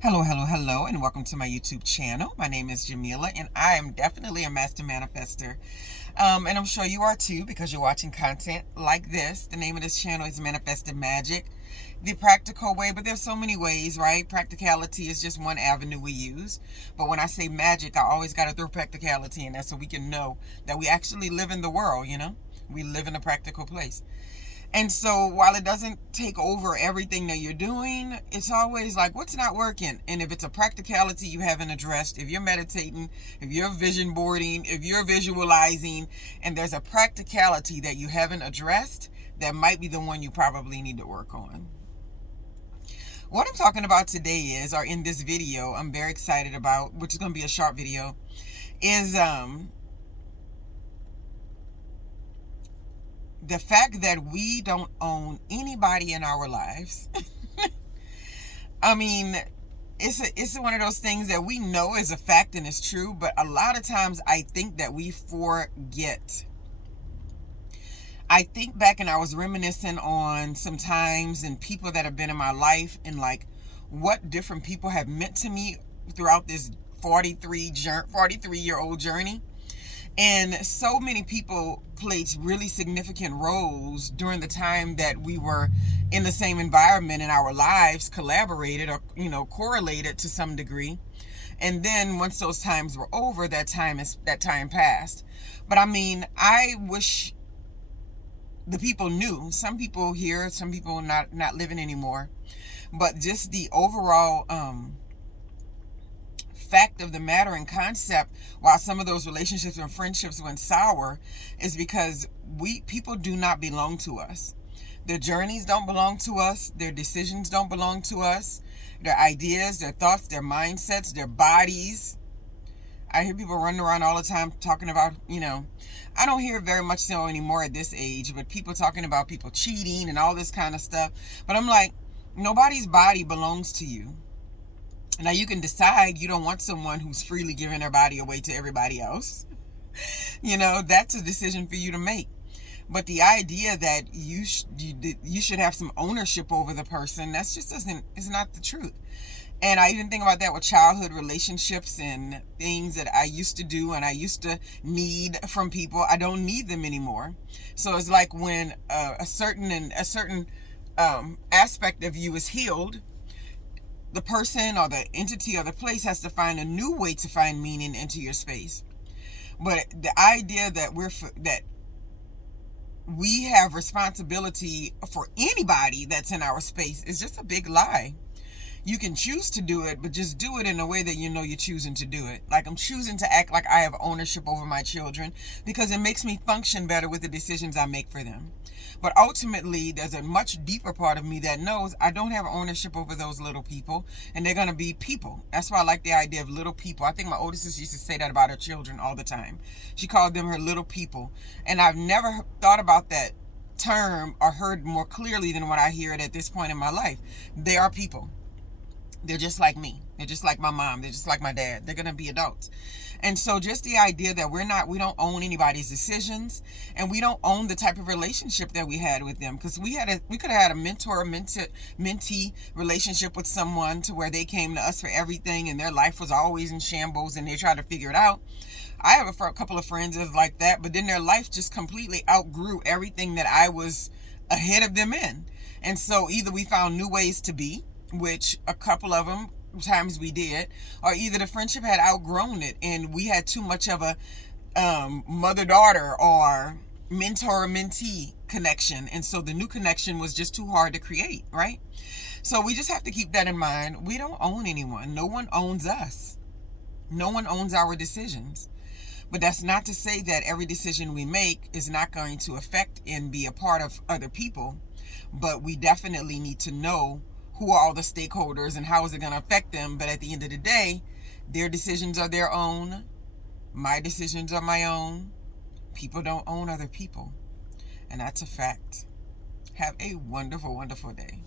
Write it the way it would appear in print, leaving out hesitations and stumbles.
Hello, hello, hello, and welcome to my YouTube channel. My name is Jameelah, and I am definitely a master manifester. And I'm sure you are too because you're watching content like this. The name of this channel is Manifested Magic, the practical way, but there's so many ways, right? Practicality is just one avenue we use. But when I say magic, I always got to throw practicality in there so we can know that we actually live in the world, We live in a practical place. And so while it doesn't take over everything that you're doing, it's always like, what's not working? And if it's a practicality you haven't addressed, if you're meditating, if you're vision boarding, if you're visualizing, and there's a practicality that you haven't addressed, that might be the one you probably need to work on. What I'm talking about today is, or in this video, I'm very excited about, which is going to be a short video, is the fact that we don't own anybody in our lives. I mean, it's one of those things that we know is a fact and it's true, but a lot of times I think that we forget. I think back and I was reminiscing on some times and people that have been in my life and like what different people have meant to me throughout this 43-year-old journey. And so many people played really significant roles during the time that we were in the same environment, and our lives collaborated or, correlated to some degree. And then once those times were over, that time passed. But I mean, I wish the people knew. Some people here, some people not living anymore. But just the overall fact of the matter and concept, while some of those relationships and friendships went sour, is because people do not belong to us. Their journeys don't belong to us. Their decisions don't belong to us. Their ideas, their thoughts, their mindsets, their bodies. I hear people running around all the time talking about, I don't hear very much so anymore at this age, but people talking about people cheating and all this kind of stuff. But I'm like, nobody's body belongs to you. Now, you can decide you don't want someone who's freely giving their body away to everybody else. That's a decision for you to make. But the idea that you should have some ownership over the person, that's just it's not the truth. And I even think about that with childhood relationships and things that I used to do and I used to need from people. I don't need them anymore. So it's like when a certain aspect of you is healed, the person or the entity or the place has to find a new way to find meaning into your space. But the idea that we have responsibility for anybody that's in our space is just a big lie. You can choose to do it, but just do it in a way that you know you're choosing to do it. Like I'm choosing to act like I have ownership over my children because it makes me function better with the decisions I make for them. But ultimately, there's a much deeper part of me that knows I don't have ownership over those little people, and they're going to be people. That's why I like the idea of little people. I think my oldest sister used to say that about her children all the time. She called them her little people. And I've never thought about that term or heard more clearly than when I hear it at this point in my life. They are people. They're just like me. They're just like my mom. They're just like my dad. They're going to be adults. And so just the idea that we don't own anybody's decisions, and we don't own the type of relationship that we had with them, because we could have had a mentee relationship with someone to where they came to us for everything and their life was always in shambles and they tried to figure it out. I have a couple of friends that's like that, but then their life just completely outgrew everything that I was ahead of them in. And so either we found new ways to be, which a couple of them times we did, or either the friendship had outgrown it and we had too much of a mother-daughter or mentor-mentee connection, and so the new connection was just too hard to create, right? So we just have to keep that in mind. We don't own anyone. No one owns us. No one owns our decisions. But that's not to say that every decision we make is not going to affect and be a part of other people, but we definitely need to know who are all the stakeholders and how is it going to affect them. But at the end of the day, their decisions are their own. My decisions are my own. People don't own other people. And that's a fact. Have a wonderful, wonderful day.